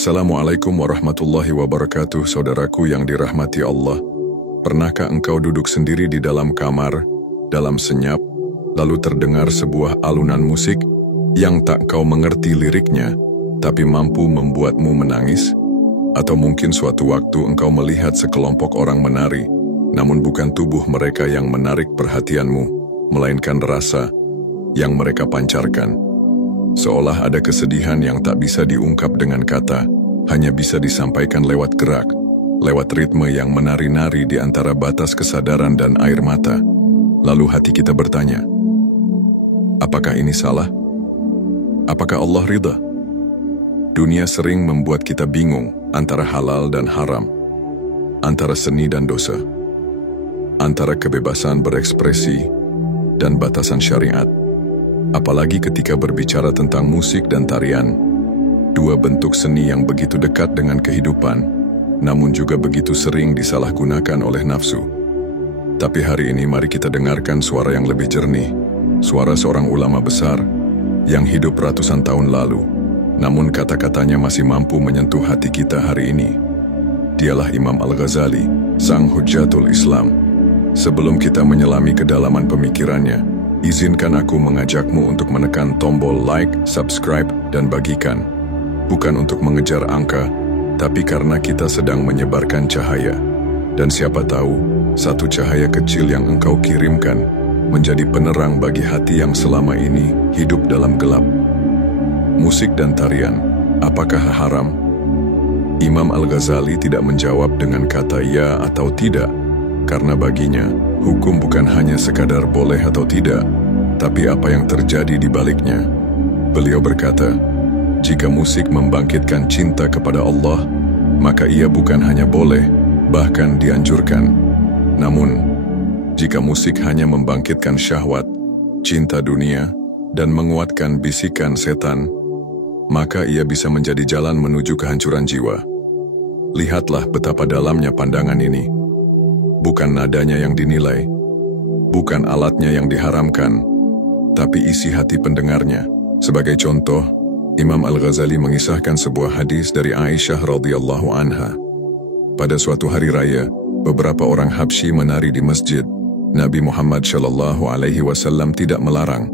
Assalamualaikum warahmatullahi wabarakatuh, saudaraku yang dirahmati Allah. Pernahkah engkau duduk sendiri di dalam kamar, dalam senyap, lalu terdengar sebuah alunan musik yang tak kau mengerti liriknya, tapi mampu membuatmu menangis? Atau mungkin suatu waktu engkau melihat sekelompok orang menari, namun bukan tubuh mereka yang menarik perhatianmu, melainkan rasa yang mereka pancarkan. Seolah ada kesedihan yang tak bisa diungkap dengan kata, hanya bisa disampaikan lewat gerak, lewat ritme yang menari-nari di antara batas kesadaran dan air mata. Lalu hati kita bertanya, apakah ini salah? Apakah Allah ridha? Dunia sering membuat kita bingung antara halal dan haram, antara seni dan dosa, antara kebebasan berekspresi dan batasan syariat. Apalagi ketika berbicara tentang musik dan tarian, dua bentuk seni yang begitu dekat dengan kehidupan, namun juga begitu sering disalahgunakan oleh nafsu. Tapi hari ini mari kita dengarkan suara yang lebih jernih, suara seorang ulama besar yang hidup ratusan tahun lalu, namun kata-katanya masih mampu menyentuh hati kita hari ini. Dialah Imam Al-Ghazali, sang Hujjatul Islam. Sebelum kita menyelami kedalaman pemikirannya, izinkan aku mengajakmu untuk menekan tombol like, subscribe, dan bagikan. Bukan untuk mengejar angka, tapi karena kita sedang menyebarkan cahaya. Dan siapa tahu, satu cahaya kecil yang engkau kirimkan menjadi penerang bagi hati yang selama ini hidup dalam gelap. Musik dan tarian, apakah haram? Imam Al-Ghazali tidak menjawab dengan kata ya atau tidak, karena baginya, hukum bukan hanya sekadar boleh atau tidak, tapi apa yang terjadi di baliknya. Beliau berkata, jika musik membangkitkan cinta kepada Allah, maka ia bukan hanya boleh, bahkan dianjurkan. Namun, jika musik hanya membangkitkan syahwat, cinta dunia, dan menguatkan bisikan setan, maka ia bisa menjadi jalan menuju kehancuran jiwa. Lihatlah betapa dalamnya pandangan ini. Bukan nadanya yang dinilai, bukan alatnya yang diharamkan, tapi isi hati pendengarnya. Sebagai contoh, Imam Al-Ghazali mengisahkan sebuah hadis dari Aisyah radhiyallahu anha. Pada suatu hari raya, beberapa orang Habsyi menari di masjid. Nabi Muhammad SAW tidak melarang,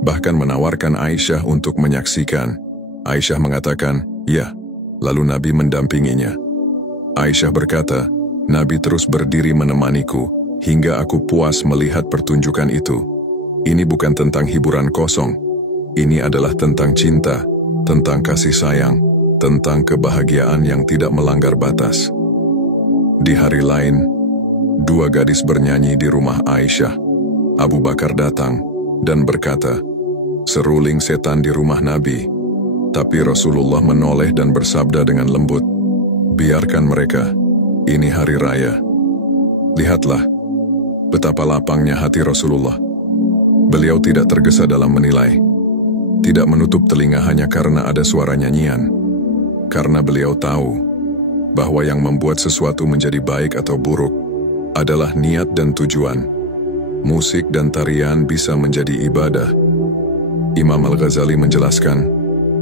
bahkan menawarkan Aisyah untuk menyaksikan. Aisyah mengatakan, ya, lalu Nabi mendampinginya. Aisyah berkata, Nabi terus berdiri menemaniku, hingga aku puas melihat pertunjukan itu. Ini bukan tentang hiburan kosong. Ini adalah tentang cinta, tentang kasih sayang, tentang kebahagiaan yang tidak melanggar batas. Di hari lain, dua gadis bernyanyi di rumah Aisyah. Abu Bakar datang dan berkata, seruling setan di rumah Nabi. Tapi Rasulullah menoleh dan bersabda dengan lembut, biarkan mereka. Ini hari raya. Lihatlah betapa lapangnya hati Rasulullah. Beliau tidak tergesa dalam menilai, tidak menutup telinga hanya karena ada suara nyanyian, karena beliau tahu bahwa yang membuat sesuatu menjadi baik atau buruk adalah niat dan tujuan. Musik dan tarian bisa menjadi ibadah. Imam Al-Ghazali menjelaskan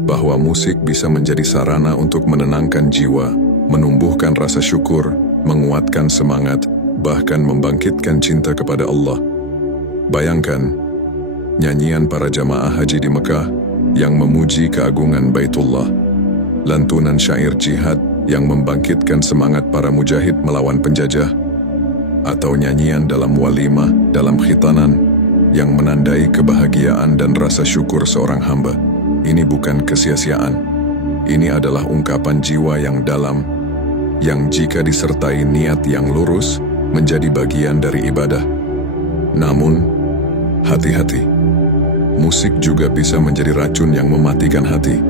bahwa musik bisa menjadi sarana untuk menenangkan jiwa, menumbuhkan rasa syukur, menguatkan semangat, bahkan membangkitkan cinta kepada Allah. Bayangkan, nyanyian para jamaah haji di Mekah yang memuji keagungan Baitullah, lantunan syair jihad yang membangkitkan semangat para mujahid melawan penjajah, atau nyanyian dalam walimah, dalam khitanan, yang menandai kebahagiaan dan rasa syukur seorang hamba. Ini bukan kesia-siaan. Ini adalah ungkapan jiwa yang dalam, yang jika disertai niat yang lurus, menjadi bagian dari ibadah. Namun, hati-hati. Musik juga bisa menjadi racun yang mematikan hati.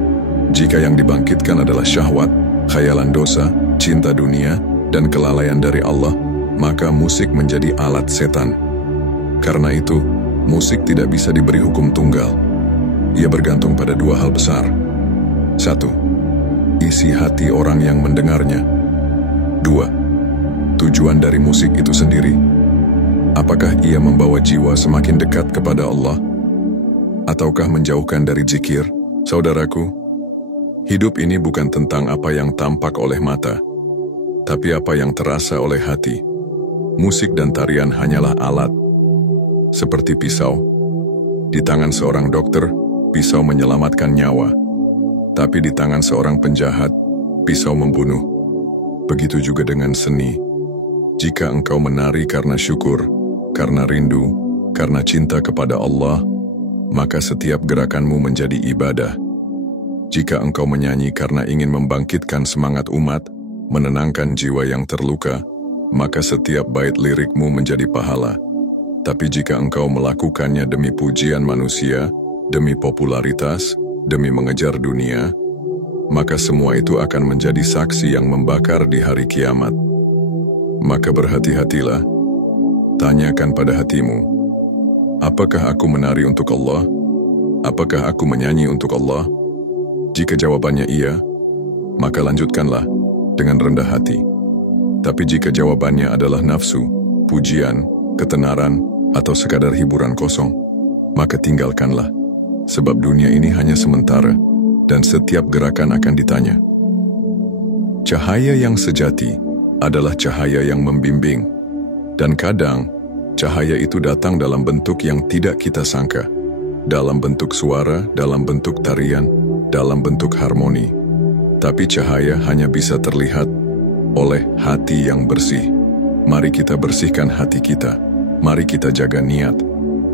Jika yang dibangkitkan adalah syahwat, khayalan dosa, cinta dunia, dan kelalaian dari Allah, maka musik menjadi alat setan. Karena itu, musik tidak bisa diberi hukum tunggal. Ia bergantung pada dua hal besar. 1. Isi hati orang yang mendengarnya. 2. Tujuan dari musik itu sendiri. Apakah ia membawa jiwa semakin dekat kepada Allah, ataukah menjauhkan dari zikir? Saudaraku, Hidup ini bukan tentang apa yang tampak oleh mata, tapi apa yang terasa oleh hati. Musik dan tarian hanyalah alat. Seperti pisau. Di tangan seorang dokter, pisau menyelamatkan nyawa. Tapi di tangan seorang penjahat, pisau membunuh. Begitu juga dengan seni. Jika engkau menari karena syukur, karena rindu, karena cinta kepada Allah, maka setiap gerakanmu menjadi ibadah. Jika engkau menyanyi karena ingin membangkitkan semangat umat, menenangkan jiwa yang terluka, maka setiap bait lirikmu menjadi pahala. Tapi jika engkau melakukannya demi pujian manusia, demi popularitas, demi mengejar dunia, maka semua itu akan menjadi saksi yang membakar di hari kiamat. Maka berhati-hatilah, tanyakan pada hatimu, apakah aku menari untuk Allah? Apakah aku menyanyi untuk Allah? Jika jawabannya iya, maka lanjutkanlah dengan rendah hati. Tapi jika jawabannya adalah nafsu, pujian, ketenaran, atau sekadar hiburan kosong, maka tinggalkanlah. Sebab dunia ini hanya sementara, dan setiap gerakan akan ditanya. Cahaya yang sejati adalah cahaya yang membimbing. Dan kadang, cahaya itu datang dalam bentuk yang tidak kita sangka. Dalam bentuk suara, dalam bentuk tarian, dalam bentuk harmoni. Tapi cahaya hanya bisa terlihat oleh hati yang bersih. Mari kita bersihkan hati kita. Mari kita jaga niat.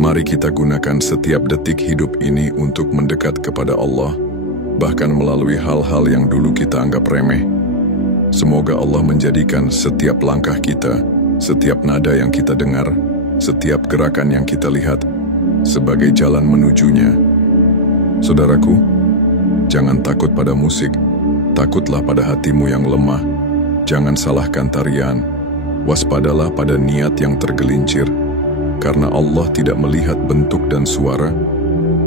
Mari kita gunakan setiap detik hidup ini untuk mendekat kepada Allah, bahkan melalui hal-hal yang dulu kita anggap remeh. Semoga Allah menjadikan setiap langkah kita, setiap nada yang kita dengar, setiap gerakan yang kita lihat, sebagai jalan menujunya. Saudaraku, jangan takut pada musik, takutlah pada hatimu yang lemah. Jangan salahkan tarian, waspadalah pada niat yang tergelincir. Karena Allah tidak melihat bentuk dan suara,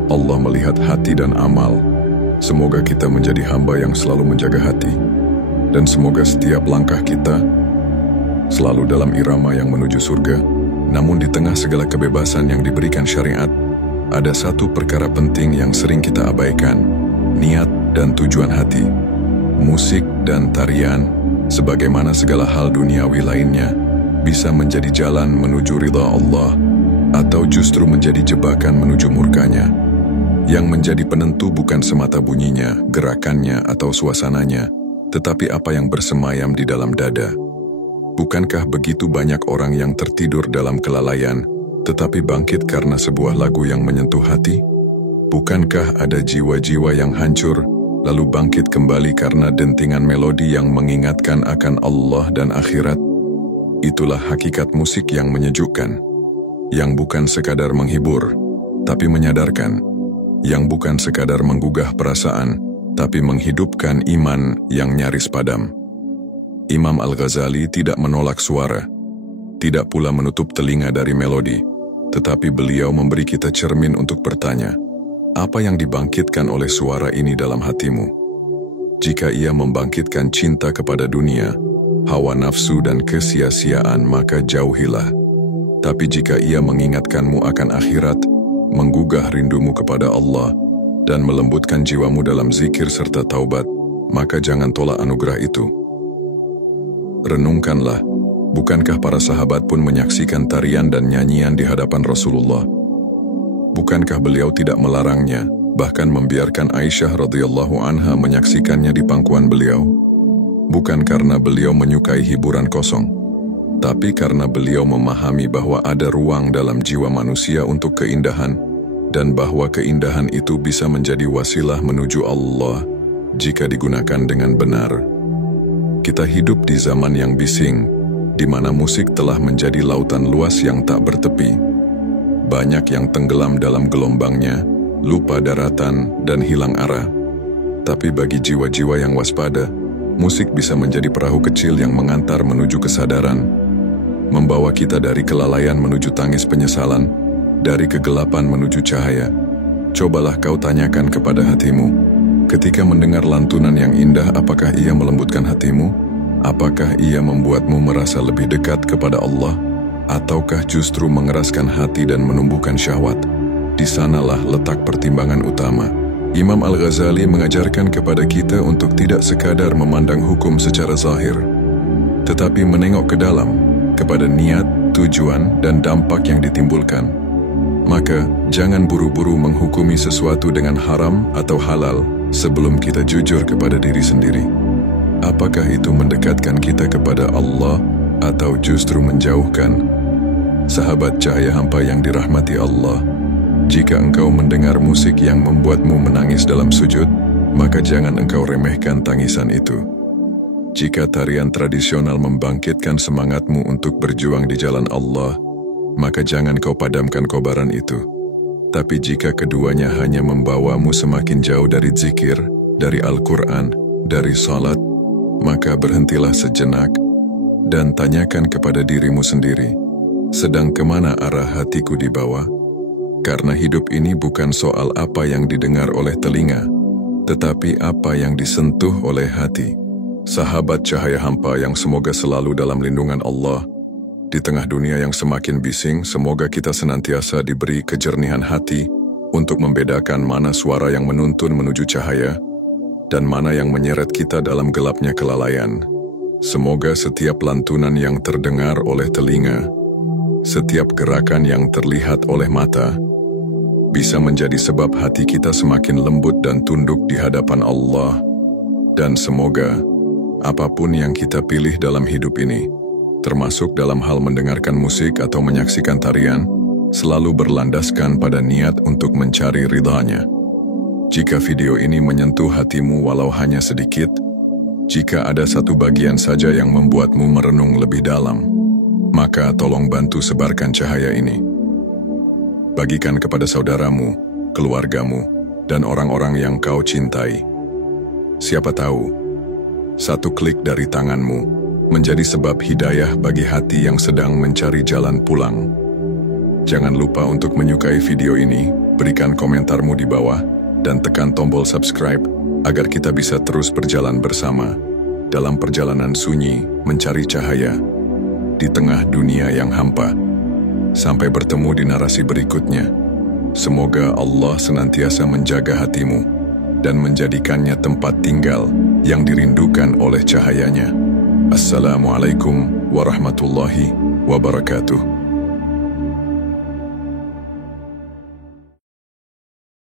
Allah melihat hati dan amal. Semoga kita menjadi hamba yang selalu menjaga hati. Dan semoga setiap langkah kita selalu dalam irama yang menuju surga. Namun di tengah segala kebebasan yang diberikan syariat, ada satu perkara penting yang sering kita abaikan, niat dan tujuan hati. Musik dan tarian, sebagaimana segala hal duniawi lainnya, bisa menjadi jalan menuju ridha Allah, atau justru menjadi jebakan menuju murkanya. Yang menjadi penentu bukan semata bunyinya, gerakannya, atau suasananya, tetapi apa yang bersemayam di dalam dada. Bukankah begitu banyak orang yang tertidur dalam kelalaian, tetapi bangkit karena sebuah lagu yang menyentuh hati? Bukankah ada jiwa-jiwa yang hancur, lalu bangkit kembali karena dentingan melodi yang mengingatkan akan Allah dan akhirat? Itulah hakikat musik yang menyejukkan, yang bukan sekadar menghibur, tapi menyadarkan, yang bukan sekadar menggugah perasaan, tapi menghidupkan iman yang nyaris padam. Imam Al-Ghazali tidak menolak suara, tidak pula menutup telinga dari melodi, tetapi beliau memberi kita cermin untuk bertanya, apa yang dibangkitkan oleh suara ini dalam hatimu? Jika ia membangkitkan cinta kepada dunia, hawa nafsu dan kesia-siaan, maka jauhilah. Tapi jika ia mengingatkanmu akan akhirat, menggugah rindumu kepada Allah, dan melembutkan jiwamu dalam zikir serta taubat, maka jangan tolak anugerah itu. Renungkanlah, bukankah para sahabat pun menyaksikan tarian dan nyanyian di hadapan Rasulullah? Bukankah beliau tidak melarangnya, bahkan membiarkan Aisyah radhiyallahu anha menyaksikannya di pangkuan beliau? Bukan karena beliau menyukai hiburan kosong, tapi karena beliau memahami bahwa ada ruang dalam jiwa manusia untuk keindahan, dan bahwa keindahan itu bisa menjadi wasilah menuju Allah jika digunakan dengan benar. Kita hidup di zaman yang bising, di mana musik telah menjadi lautan luas yang tak bertepi. Banyak yang tenggelam dalam gelombangnya, lupa daratan, dan hilang arah. Tapi bagi jiwa-jiwa yang waspada, musik bisa menjadi perahu kecil yang mengantar menuju kesadaran, membawa kita dari kelalaian menuju tangis penyesalan, dari kegelapan menuju cahaya. Cobalah kau tanyakan kepada hatimu, ketika mendengar lantunan yang indah, apakah ia melembutkan hatimu? Apakah ia membuatmu merasa lebih dekat kepada Allah? Ataukah justru mengeraskan hati dan menumbuhkan syahwat? Di sanalah letak pertimbangan utama. Imam Al-Ghazali mengajarkan kepada kita untuk tidak sekadar memandang hukum secara zahir, tetapi menengok ke dalam, kepada niat, tujuan, dan dampak yang ditimbulkan. Maka, jangan buru-buru menghukumi sesuatu dengan haram atau halal sebelum kita jujur kepada diri sendiri. Apakah itu mendekatkan kita kepada Allah atau justru menjauhkan? Sahabat cahaya hampa yang dirahmati Allah, jika engkau mendengar musik yang membuatmu menangis dalam sujud, maka jangan engkau remehkan tangisan itu. Jika tarian tradisional membangkitkan semangatmu untuk berjuang di jalan Allah, maka jangan kau padamkan kobaran itu. Tapi jika keduanya hanya membawamu semakin jauh dari zikir, dari Al-Quran, dari salat, maka berhentilah sejenak dan tanyakan kepada dirimu sendiri, sedang kemana arah hatiku dibawa? Karena hidup ini bukan soal apa yang didengar oleh telinga, tetapi apa yang disentuh oleh hati. Sahabat cahaya hampa yang semoga selalu dalam lindungan Allah. Di tengah dunia yang semakin bising, semoga kita senantiasa diberi kejernihan hati untuk membedakan mana suara yang menuntun menuju cahaya dan mana yang menyeret kita dalam gelapnya kelalaian. Semoga setiap lantunan yang terdengar oleh telinga, setiap gerakan yang terlihat oleh mata, bisa menjadi sebab hati kita semakin lembut dan tunduk di hadapan Allah. Dan semoga apapun yang kita pilih dalam hidup ini, termasuk dalam hal mendengarkan musik atau menyaksikan tarian, selalu berlandaskan pada niat untuk mencari ridhanya. Jika video ini menyentuh hatimu walau hanya sedikit, jika ada satu bagian saja yang membuatmu merenung lebih dalam, maka tolong bantu sebarkan cahaya ini. Bagikan kepada saudaramu, keluargamu, dan orang-orang yang kau cintai. Siapa tahu, satu klik dari tanganmu menjadi sebab hidayah bagi hati yang sedang mencari jalan pulang. Jangan lupa untuk menyukai video ini, berikan komentarmu di bawah, dan tekan tombol subscribe agar kita bisa terus berjalan bersama dalam perjalanan sunyi mencari cahaya di tengah dunia yang hampa. Sampai bertemu di narasi berikutnya. Semoga Allah senantiasa menjaga hatimu dan menjadikannya tempat tinggal yang dirindukan oleh cahayanya. Assalamualaikum warahmatullahi wabarakatuh.